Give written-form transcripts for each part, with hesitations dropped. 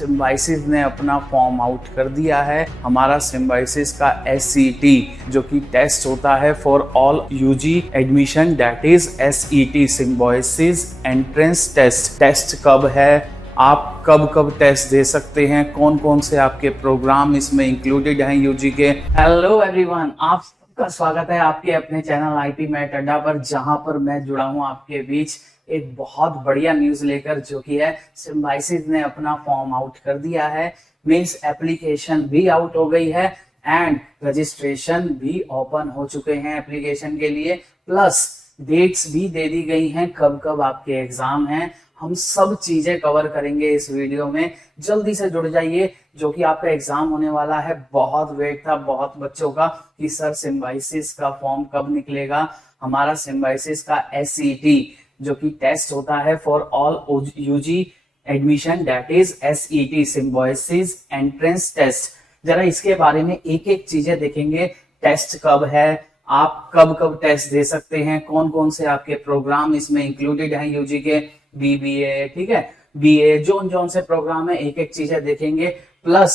Symbiosis ने अपना form out कर दिया है। हमारा सिम्बाइसिस का SET जो कि टेस्ट होता है for all UG admission, that is SET Symbiosis entrance test. Test कब है, आप कब कब टेस्ट दे सकते हैं, कौन कौन से आपके प्रोग्राम इसमें इंक्लूडेड हैं UG के। हेलो एवरीवन, आपका स्वागत है आपके अपने चैनल IT मैट अड्डा पर, जहां पर मैं जुड़ा हूं आपके बीच एक बहुत बढ़िया न्यूज लेकर, जो कि है सिम्बाइसिस ने अपना फॉर्म आउट कर दिया है। मींस एप्लीकेशन भी आउट हो गई है एंड रजिस्ट्रेशन भी ओपन हो चुके हैं एप्लीकेशन के लिए, प्लस डेट्स भी दे दी गई हैं कब कब आपके एग्जाम हैं। हम सब चीजें कवर करेंगे इस वीडियो में, जल्दी से जुड़ जाइए। जो कि आपका एग्जाम होने वाला है, बहुत वेट था बहुत बच्चों का कि सर सिम्बाइसिस का फॉर्म कब निकलेगा। हमारा सिम्बाइसिस का SET जो कि टेस्ट होता है for all UG admission, that is SET Symbiosis entrance test. जरा इसके बारे में एक एक चीजें देखेंगे। टेस्ट कब है, आप कब कब टेस्ट दे सकते हैं, कौन कौन से आपके प्रोग्राम इसमें इंक्लूडेड हैं UG के, BBA, ठीक है, BA, जोन से प्रोग्राम है, एक एक चीजें देखेंगे। प्लस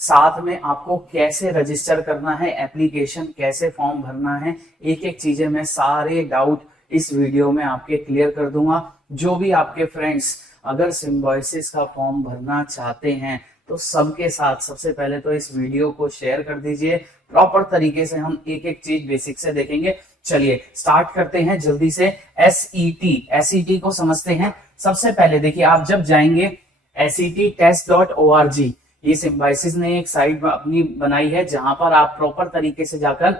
साथ में आपको कैसे रजिस्टर करना है, एप्लीकेशन कैसे फॉर्म भरना है, एक एक चीजें मैं सारे डाउट इस वीडियो में आपके क्लियर कर दूंगा। जो भी आपके फ्रेंड्स अगर सिम्बाइसिस का फॉर्म भरना चाहते हैं तो सबके साथ सबसे पहले तो इस वीडियो को शेयर कर दीजिए। प्रॉपर तरीके से हम एक एक चीज बेसिक से देखेंगे। चलिए स्टार्ट करते हैं जल्दी से। SET को समझते हैं। सबसे पहले देखिए, आप जब जाएंगे settest.org, ये सिम्बाइसिस ने एक साइट अपनी बनाई है जहां पर आप प्रॉपर तरीके से जाकर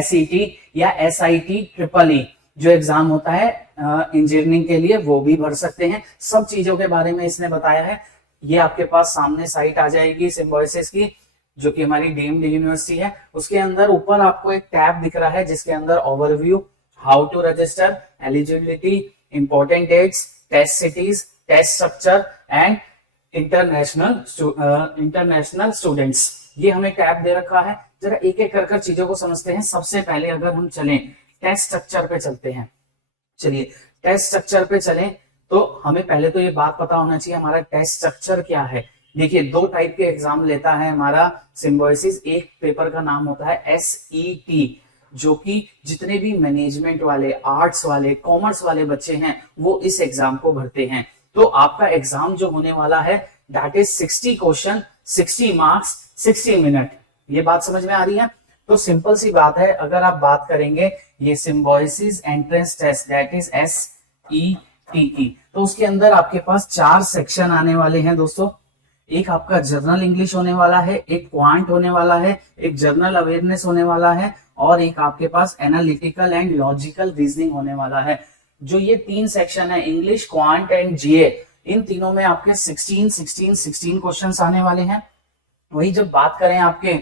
SET या SIT जो एग्जाम होता है इंजीनियरिंग के लिए, वो भी भर सकते हैं। सब चीजों के बारे में इसने बताया है। ये आपके पास सामने साइट आ जाएगी सिम्बाइसिस की, जो कि हमारी डीम्ड यूनिवर्सिटी है। उसके अंदर ऊपर आपको एक टैब दिख रहा है जिसके अंदर overview, how to register, eligibility, important dates, test cities, test structure and international students, ये हमें टैब दे रखा है। जरा एक एक कर चीजों को समझते हैं। सबसे पहले अगर हम चलें टेस्ट स्ट्रक्चर पे चलते हैं। चलिए टेस्ट स्ट्रक्चर पे चलें तो हमें पहले तो ये बात पता होना चाहिए हमारा टेस्ट स्ट्रक्चर क्या है। देखिए, दो टाइप के एग्जाम लेता है हमारा सिम्बाइसिस। एक पेपर का नाम होता है SET, जो कि जितने भी मैनेजमेंट वाले, आर्ट्स वाले, कॉमर्स वाले बच्चे हैं वो इस एग्जाम को भरते हैं। तो आपका एग्जाम जो होने वाला है that is 60 question, 60 marks, 60 minute. ये बात समझ में आ रही है? तो सिंपल सी बात है। अगर आप बात करेंगे ये Symbiosis entrance test that is SET की, तो उसके अंदर आपके पास 4 सेक्शन आने वाले हैं दोस्तों। एक आपका जनरल इंग्लिश होने वाला है, एक क्वांट होने वाला है, एक जनरल अवेयरनेस होने वाला है, और एक आपके पास एनालिटिकल एंड लॉजिकल रीजनिंग होने वाला है। जो ये 3 सेक्शन है, इंग्लिश, क्वांट एंड GA, इन तीनों में आपके 16 क्वेश्चंस आने वाले हैं। वही जब बात करें आपके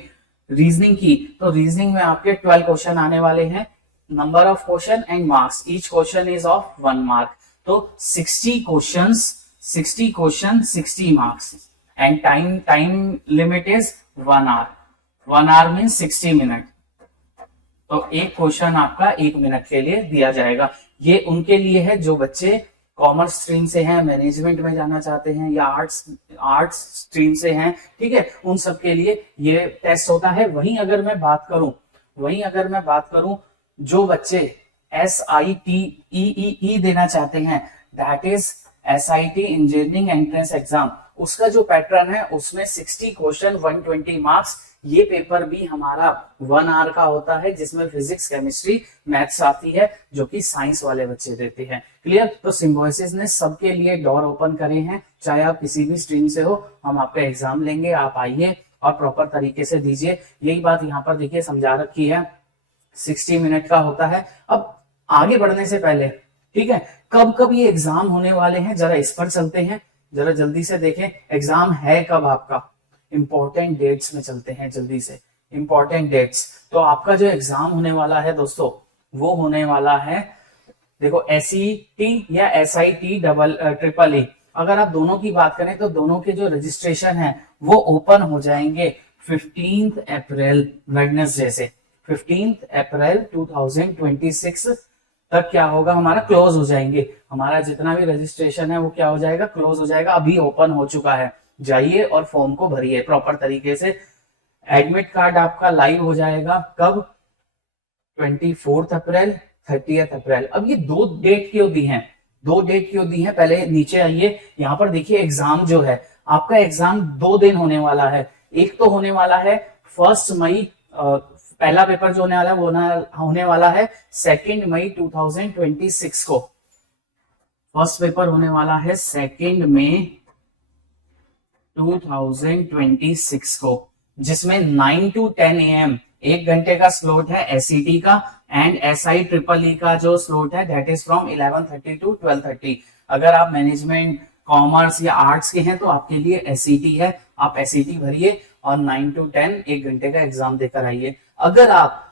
रीजनिंग की, तो रीजनिंग में आपके 12 क्वेश्चन आने वाले हैं। Number of question and marks, each question is of 1 mark. तो 60 question, 60 marks and time limit is 1 hour. 1 hour mean 60 minute. तो एक क्वेश्चन आपका 1 मिनट के लिए दिया जाएगा। ये उनके लिए है जो बच्चे कॉमर्स स्ट्रीम से हैं, मैनेजमेंट में जाना चाहते हैं, या आर्ट्स स्ट्रीम से हैं, ठीक है, उन सब के लिए ये टेस्ट होता है। वहीं अगर मैं बात करूं जो बच्चे SIT देना चाहते हैं, that is SIT engineering entrance exam, उसका जो पैटर्न है उसमें 60 क्वेश्चन, 120 मार्क्स। ये पेपर भी हमारा 1 आवर का होता है, जिसमें फिजिक्स, केमिस्ट्री, मैथ्स आती है, जो कि साइंस वाले बच्चे देते हैं। क्लियर? तो सिम्बाइसिस ने सबके लिए डोर ओपन करे हैं, चाहे आप किसी भी स्ट्रीम से हो, हम आपका एग्जाम लेंगे, आप आइए और प्रॉपर तरीके से दीजिए। यही बात यहाँ पर देखिए समझा रखी है, 60 मिनट का होता है। अब आगे बढ़ने से पहले, ठीक है, कब कब ये एग्जाम होने वाले हैं जरा इस पर चलते हैं। जरा जल्दी से देखें एग्जाम है कब आपका। इंपॉर्टेंट डेट्स में चलते हैं जल्दी से। इंपॉर्टेंट डेट्स, तो आपका जो एग्जाम होने वाला है दोस्तों, वो होने वाला है, देखो, SET या SIT ट्रिपल E। अगर आप दोनों की बात करें तो दोनों के जो रजिस्ट्रेशन है वो ओपन हो जाएंगे 15 अप्रैल वेडनेसडे से। 15 अप्रैल 2026 तक क्या होगा, हमारा क्लोज हो जाएंगे। हमारा जितना भी रजिस्ट्रेशन है वो क्या हो जाएगा, क्लोज हो जाएगा। अभी ओपन हो चुका है, जाइए और फॉर्म को भरिए प्रॉपर तरीके से। एडमिट कार्ड आपका लाइव हो जाएगा कब? 24 अप्रैल, 30 अप्रैल। अब ये 2 डेट क्यों दी हैं? 2 डेट क्यों दी हैं? पहले नीचे आइए, यहाँ पर देखिए एग्जाम जो है आपका, एग्जाम 2 दिन होने वाला है। एक तो होने वाला है 1 मई, पहला पेपर जो होने वाला है वो होने वाला है 2 मई 2026 को। फर्स्ट पेपर होने वाला है 2 मई 2026 को, जिसमें 9 to 10 AM 1 घंटे का स्लॉट है एसईटी का, एंड एसआई ट्रिपल ई का जो स्लॉट है दैट इज फ्रॉम 11:30 to 12:30। अगर आप मैनेजमेंट, कॉमर्स या आर्ट्स के हैं तो आपके लिए एसईटी है, आप एसईटी भरिए और 9 to 10 1 घंटे का एग्जाम देकर आइए। अगर आप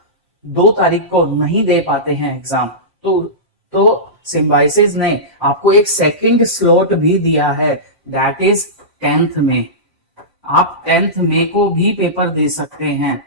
2 तारीख को नहीं दे पाते हैं एग्जाम तो सिम्बायोसिस ने आपको एक सेकंड स्लॉट भी दिया है दैट इज 10th में। आप 10th मई को भी पेपर दे सकते हैं।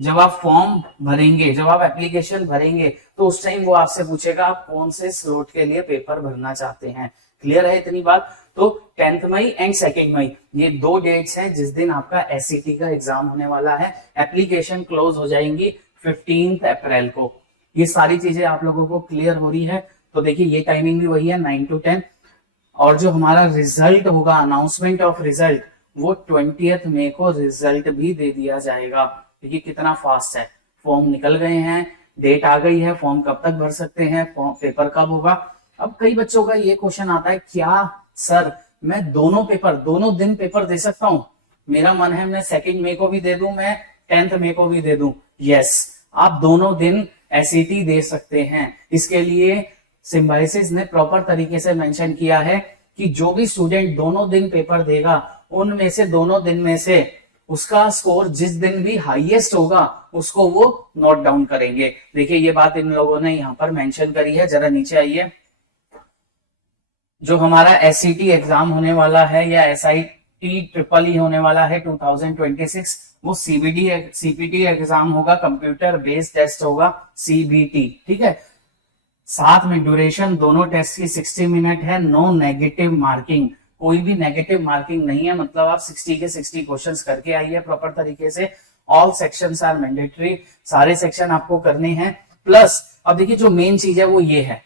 जब आप फॉर्म भरेंगे, जब आप एप्लीकेशन भरेंगे तो उस टाइम वो आपसे पूछेगा आप कौन से स्लॉट के लिए पेपर भरना चाहते हैं। क्लियर है इतनी बात? तो 10th मई एंड 2 मई ये 2 डेट्स हैं जिस दिन आपका एसईटी का एग्जाम होने वाला है। एप्लीकेशन क्लोज हो जाएंगी 15 अप्रैल को। ये सारी चीजें आप लोगों को क्लियर हो रही है? तो देखिए ये टाइमिंग भी वही है 9 to 10, और जो हमारा रिजल्ट होगा, अनाउंसमेंट ऑफ रिजल्ट, वो 20 मई को रिजल्ट भी दे दिया जाएगा। देखिए कितना फास्ट है। फॉर्म निकल गए हैं, डेट आ गई है, फॉर्म कब तक भर सकते हैं, पेपर कब होगा। अब कई बच्चों का ये क्वेश्चन आता है, क्या सर मैं दोनों दिन पेपर दे सकता हूँ? मेरा मन है मैं 2 मई को भी दे दूं, मैं 10th मई को भी दे दूं। यस, आप दोनों दिन एसईटी दे सकते हैं। इसके लिए सिम्बायोसिस ने प्रॉपर तरीके से मेंशन किया है कि जो भी स्टूडेंट दोनों दिन पेपर देगा, उनमें से दोनों दिन में से उसका स्कोर जिस दिन भी हाईएस्ट होगा उसको वो नोट डाउन करेंगे। देखिए ये बात इन लोगों ने यहाँ पर मेंशन करी है। जरा नीचे आइए, जो हमारा एसईटी एग्जाम होने वाला है या एसआईटी ट्रिपल ई होने वाला है 2026, वो सीपीटी एग्जाम होगा, कंप्यूटर बेस्ड टेस्ट होगा, सीबीटी। ठीक है, साथ में ड्यूरेशन दोनों टेस्ट की 60 मिनट है। नो नेगेटिव मार्किंग, कोई भी नेगेटिव मार्किंग नहीं है, मतलब आप 60 के 60 क्वेश्चंस करके आइए प्रॉपर तरीके से। ऑल सेक्शंस आर मैंडेटरी, सारे सेक्शन आपको करने हैं। प्लस अब देखिए जो मेन चीज है वो ये है,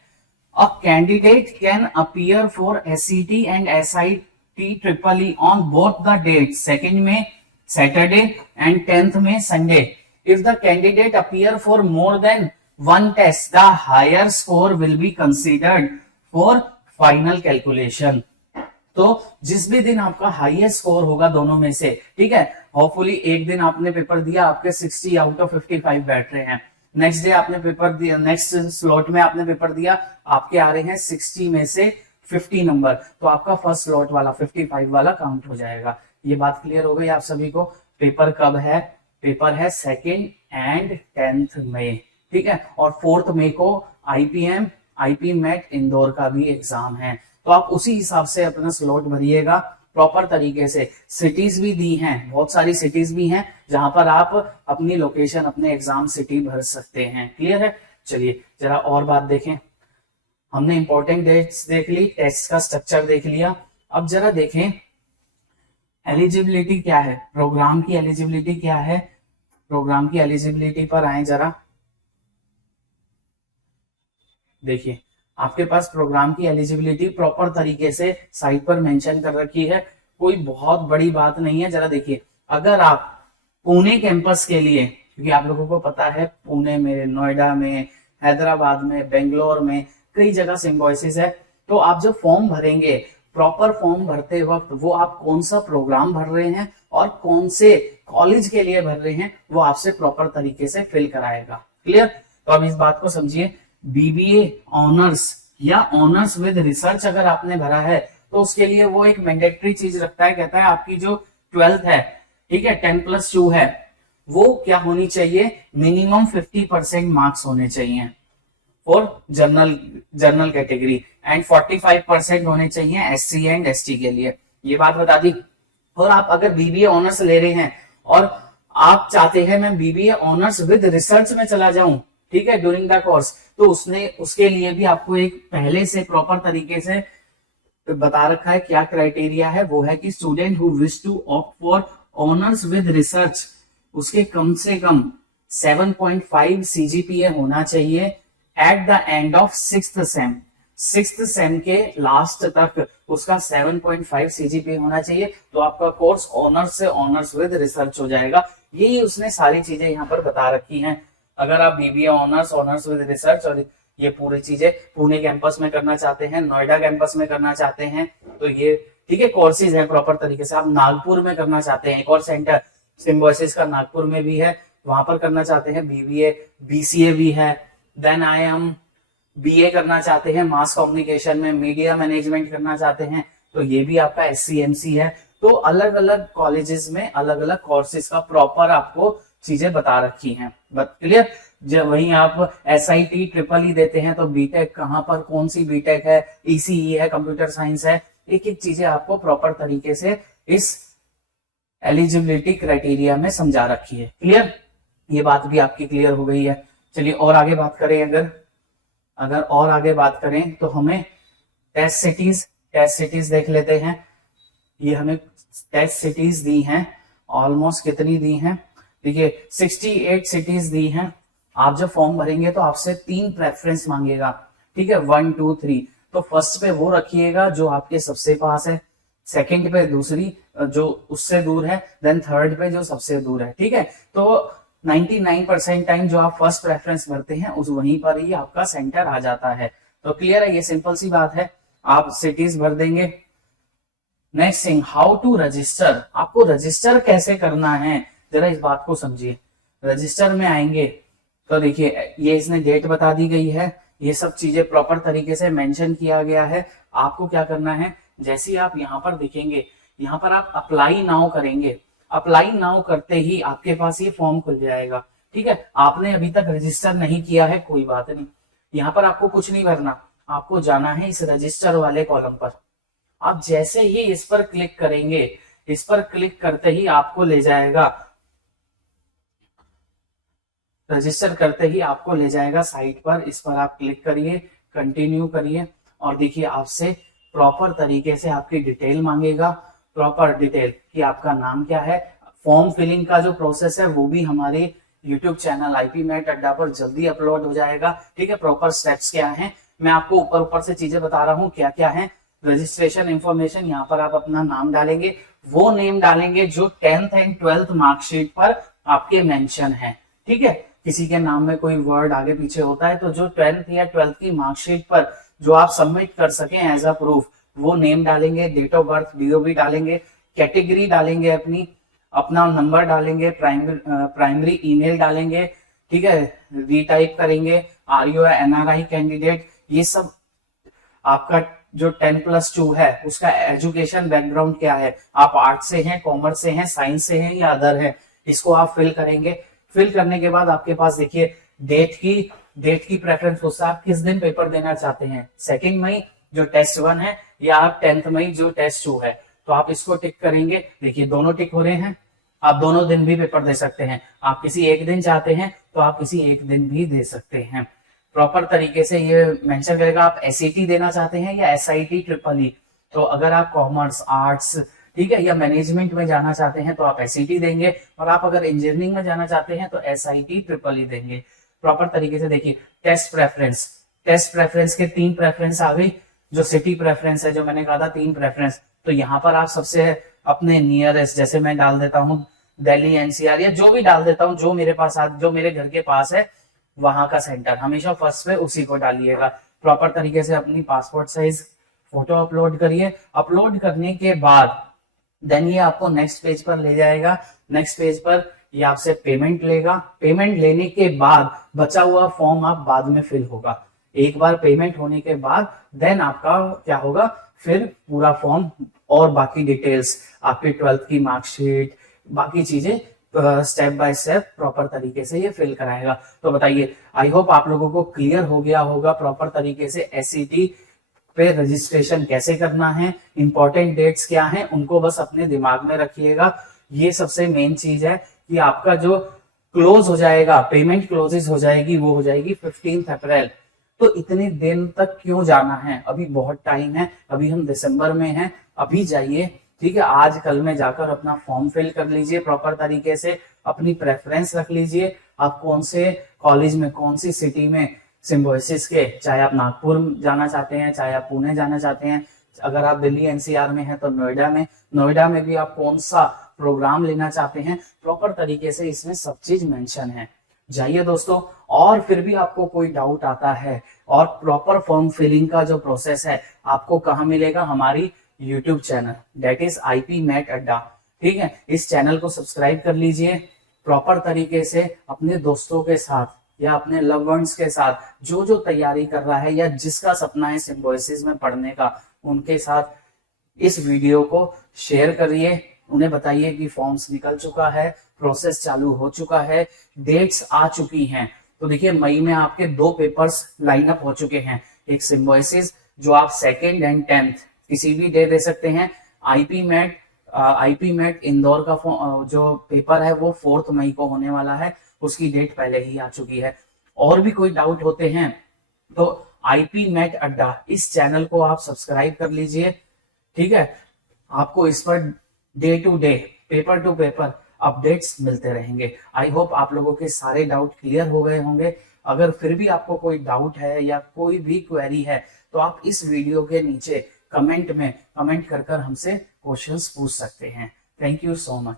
a candidate can appear for SET and SIT triple E on both the date 2 May Saturday and 10th May Sunday. If the candidate appear for more than one test, the higher score will be considered for final calculation. तो जिस भी दिन आपका highest score होगा दोनों में से, ठीक है, होपफुली एक दिन आपने पेपर दिया, आपके 60 आउट ऑफ 55 बैठ रहे हैं। नेक्स्ट डे आपने पेपर दिया, नेक्स्ट स्लॉट में आपने पेपर दिया, आपके आ रहे हैं 60 में से 50 नंबर, तो आपका फर्स्ट स्लॉट वाला 55 वाला काउंट हो जाएगा। ये बात क्लियर हो गई आप सभी को? पेपर कब है? पेपर है 2 and 10th मई, ठीक है, और 4th मई को आईपी मेट इंदौर का भी एग्जाम है। तो आप उसी हिसाब से अपना स्लॉट भरिएगा प्रॉपर तरीके से। सिटीज भी दी हैं, बहुत सारी सिटीज भी हैं जहां पर आप अपनी लोकेशन, अपने एग्जाम सिटी भर सकते हैं। क्लियर है? चलिए जरा और बात देखें। हमने इंपॉर्टेंट डेट्स देख ली, टेस्ट का स्ट्रक्चर देख लिया। अब जरा देखें एलिजिबिलिटी क्या है, प्रोग्राम की एलिजिबिलिटी क्या है। प्रोग्राम की एलिजिबिलिटी पर आए जरा। देखिए आपके पास प्रोग्राम की एलिजिबिलिटी प्रॉपर तरीके से साइट पर मेंशन कर रखी है, कोई बहुत बड़ी बात नहीं है। जरा देखिए, अगर आप पुणे कैंपस के लिए, क्योंकि आप लोगों को पता है पुणे में, नोएडा में, हैदराबाद में, बेंगलोर में कई जगह सिम्बायोसिस है, तो आप जब फॉर्म भरेंगे, प्रॉपर फॉर्म भरते वक्त वो आप कौन सा प्रोग्राम भर रहे हैं और कौन से कॉलेज के लिए भर रहे हैं वो आपसे प्रॉपर तरीके से फिल कराएगा। क्लियर? तो अब इस बात को समझिए, बीबीए ऑनर्स या ऑनर्स विद रिसर्च अगर आपने भरा है तो उसके लिए वो एक मैंडेटरी चीज रखता है, कहता है आपकी जो 12th है, ठीक है, 10+2 है, वो क्या होनी चाहिए, मिनिमम 50% मार्क्स होने चाहिए फॉर जनरल कैटेगरी एंड 45% होने चाहिए एससी एंड एसटी के लिए। ये बात बता दी। और आप अगर बीबीए ऑनर्स ले रहे हैं और आप चाहते हैं मैं बीबीए ऑनर्स विद रिसर्च में चला जाऊं, ठीक है, ड्यूरिंग द कोर्स, तो उसके लिए भी आपको एक पहले से प्रॉपर तरीके से बता रखा है क्या क्राइटेरिया है, वो है कि student who wish to opt for honours with research, उसके कम से कम 7.5 CGPA होना चाहिए at the end of sixth sem के लास्ट तक उसका 7.5 CGPA होना चाहिए, तो आपका कोर्स ऑनर्स से ऑनर्स विद रिसर्च हो जाएगा। यही उसने सारी चीजें यहाँ पर बता रखी हैं। अगर आप BBA ऑनर्स विद रिसर्च और ये पूरी चीजें पुणे कैंपस में करना चाहते हैं, नोएडा कैंपस में करना चाहते हैं, तो ये ठीक है कोर्सेज है प्रॉपर तरीके से। आप नागपुर में करना चाहते हैं, एक और सेंटर सिम्बोसिस का नागपुर में भी है, वहां पर करना चाहते हैं BBA BCA भी है, देन IIM BA करना चाहते हैं मास कम्युनिकेशन में, मीडिया मैनेजमेंट करना चाहते हैं, तो ये भी आपका SCMC है। तो अलग अलग कॉलेजेस में अलग अलग कोर्सेज का प्रॉपर आपको चीजें बता रखी हैं। क्लियर? जब वहीं आप SIT EEE देते हैं तो बीटेक कहां पर, कौन सी बीटेक है, ECE है, कंप्यूटर साइंस है, एक एक चीजें आपको प्रॉपर तरीके से इस एलिजिबिलिटी क्राइटेरिया में समझा रखी है। क्लियर? ये बात भी आपकी क्लियर हो गई है। चलिए और आगे बात करें, अगर और आगे बात करें तो हमें टेस्ट सिटीज देख लेते हैं। ये हमें टेस्ट सिटीज दी हैं, ऑलमोस्ट कितनी दी हैं, देखिए 68 सिटीज दी हैं। आप जब फॉर्म भरेंगे तो आपसे 3 प्रेफरेंस मांगेगा, ठीक है, 1 2 3। तो फर्स्ट पे वो रखिएगा जो आपके सबसे पास है, सेकंड पे दूसरी जो उससे दूर है, देन थर्ड पे जो सबसे दूर है, ठीक है। तो 99% टाइम जो आप फर्स्ट प्रेफरेंस भरते हैं उस वहीं पर ही आपका सेंटर आ जाता है। तो क्लियर है, ये सिंपल सी बात है, आप सिटीज भर देंगे। Next thing, how to register, आपको रजिस्टर कैसे करना है जरा इस बात को समझिए। रजिस्टर में आएंगे तो देखिए ये इसने डेट बता दी गई है, ये सब चीजें प्रॉपर तरीके से मेंशन किया गया है। आपको क्या करना है, जैसे ही आप यहाँ पर देखेंगे, यहाँ पर आप अप्लाई नाउ करेंगे, अप्लाई नाउ करते ही आपके पास ये फॉर्म खुल जाएगा, ठीक है। आपने अभी तक रजिस्टर नहीं किया है, कोई बात नहीं, यहाँ पर आपको कुछ नहीं भरना, आपको जाना है इस रजिस्टर वाले कॉलम पर। आप जैसे ही इस पर क्लिक करेंगे, इस पर क्लिक करते ही आपको ले जाएगा, रजिस्टर करते ही आपको ले जाएगा साइट पर। इस पर आप क्लिक करिए, कंटिन्यू करिए और देखिए आपसे प्रॉपर तरीके से आपकी डिटेल मांगेगा, प्रॉपर डिटेल कि आपका नाम क्या है। फॉर्म फिलिंग का जो प्रोसेस है वो भी हमारे यूट्यूब चैनल IP मैट अड्डा पर जल्दी अपलोड हो जाएगा, ठीक है। प्रॉपर स्टेप्स क्या हैं मैं आपको ऊपर से चीजें बता रहा हूँ क्या क्या है। रजिस्ट्रेशन इंफॉर्मेशन, यहाँ पर आप अपना नाम डालेंगे, वो नेम डालेंगे जो 10th एंड 12th मार्कशीट पर आपके मेंशन है, ठीक है। किसी के नाम में कोई वर्ड आगे पीछे होता है तो जो 10th या 12th की मार्कशीट पर जो आप सबमिट कर सकें एज अ प्रूफ, वो नेम डालेंगे, डेट ऑफ बर्थ DOB डालेंगे, कैटेगरी डालेंगे, अपना नंबर डालेंगे, प्राइमरी ईमेल डालेंगे, ठीक है, रीटाइप करेंगे RU या NRI कैंडिडेट। ये सब आपका जो 10+2 है उसका एजुकेशन बैकग्राउंड क्या है, आप आर्ट्स से हैं, कॉमर्स से हैं, साइंस से हैं या अदर है, इसको आप फिल करेंगे। फिल करने के बाद आपके पास देखिए डेट की प्रेफरेंस होता है, आप किस दिन पेपर देना चाहते हैं, 2 मई जो टेस्ट 1 है या आप 10 मई जो टेस्ट 2 है, तो आप इसको टिक करेंगे। देखिए दोनों टिक हो रहे हैं, आप दोनों दिन भी पेपर दे सकते हैं। आप किसी एक दिन चाहते हैं तो आप किसी एक दिन भी दे सकते हैं। प्रॉपर तरीके से ये मेंशन करेगा आप SAT देना चाहते हैं या SIT EEE। तो अगर आप कॉमर्स, आर्ट्स, ठीक है, या मैनेजमेंट में जाना चाहते हैं तो आप SAT देंगे, और आप अगर इंजीनियरिंग में जाना चाहते हैं तो SIT EEE देंगे। प्रॉपर तरीके से देखिए टेस्ट प्रेफरेंस के 3 प्रेफरेंस आ गई, जो सिटी प्रेफरेंस है जो मैंने कहा था 3 प्रेफरेंस। तो यहाँ पर आप सबसे अपने नियरेस्ट, जैसे मैं डाल देता हूँ दिल्ली NCR या जो भी डाल देता हूँ, जो मेरे पास जो मेरे घर के पास है वहां का सेंटर हमेशा फर्स्ट पे उसी को डालिएगा। प्रॉपर तरीके से अपनी पासपोर्ट साइज फोटो अपलोड करिए। अपलोड करने के बाद देन ये आपको नेक्स्ट पेज पर ले जाएगा। नेक्स्ट पेज पर ये आपसे पेमेंट लेगा। पेमेंट लेने के बाद बचा हुआ फॉर्म आप बाद में फिल होगा। एक बार पेमेंट होने के बाद देन आपका क्या होगा, फिर पूरा फॉर्म और बाकी डिटेल्स, आपकी 12th की मार्कशीट, बाकी चीजें स्टेप बाय स्टेप प्रॉपर तरीके से ये फिल कराएगा। तो बताइए, आई होप आप लोगों को क्लियर हो गया होगा प्रॉपर तरीके से SET पे रजिस्ट्रेशन कैसे करना है, इंपॉर्टेंट डेट्स क्या हैं, उनको बस अपने दिमाग में रखिएगा। ये सबसे मेन चीज है कि आपका जो क्लोज हो जाएगा, पेमेंट क्लोजेस हो जाएगी, वो हो जाएगी 15 अप्रैल। तो इतने दिन तक क्यों जाना है, अभी बहुत टाइम है, अभी हम दिसंबर में हैं, अभी जाइए, ठीक है, आज कल में जाकर अपना फॉर्म फिल कर लीजिए प्रॉपर तरीके से, अपनी प्रेफरेंस रख लीजिए, आप कौन से कॉलेज में, कौन सी सिटी में सिम्बोयसिस के, चाहे आप नागपुर जाना चाहते हैं, चाहे आप पुणे जाना चाहते हैं, अगर आप दिल्ली एनसीआर में हैं तो नोएडा में भी आप कौन सा प्रोग्राम लेना चाहते हैं, प्रॉपर तरीके से इसमें सब चीज मेंशन है। जाइए दोस्तों, और फिर भी आपको कोई डाउट आता है और प्रॉपर फॉर्म फिलिंग का जो प्रोसेस है आपको कहाँ मिलेगा, हमारी YouTube channel that is IPMAT Adda, ठीक है। इस चैनल को सब्सक्राइब कर लीजिए, प्रॉपर तरीके से अपने दोस्तों के साथ या अपने लव वंस के साथ जो जो तैयारी कर रहा है या जिसका सपना है सिम्बोयसिस में पढ़ने का, उनके साथ इस वीडियो को शेयर करिए, उन्हें बताइए कि फॉर्म्स निकल चुका है, प्रोसेस चालू हो चुका है, डेट्स आ चुकी हैं। तो देखिए मई में आपके 2 पेपर्स लाइन अप हो चुके हैं, एक सिम्बोयसिस जो आप 2nd एंड 10th किसी भी डे दे सकते हैं, आईपी मैट इंदौर का जो पेपर है वो 4 मई को होने वाला है, उसकी डेट पहले ही आ चुकी है। और भी कोई डाउट होते हैं तो आईपी मैट अड्डा इस चैनल को आप सब्सक्राइब कर लीजिए, ठीक है। आपको इस पर day to day, paper to paper updates मिलते रहेंगे। आई होप आप लोगों के सारे डाउट क्लियर हो गए होंगे। अगर फिर भी आपको कोई डाउट है या कोई भी क्वेरी है तो आप इस वीडियो के नीचे कमेंट कर हमसे क्वेश्चंस पूछ सकते हैं। Thank you so much.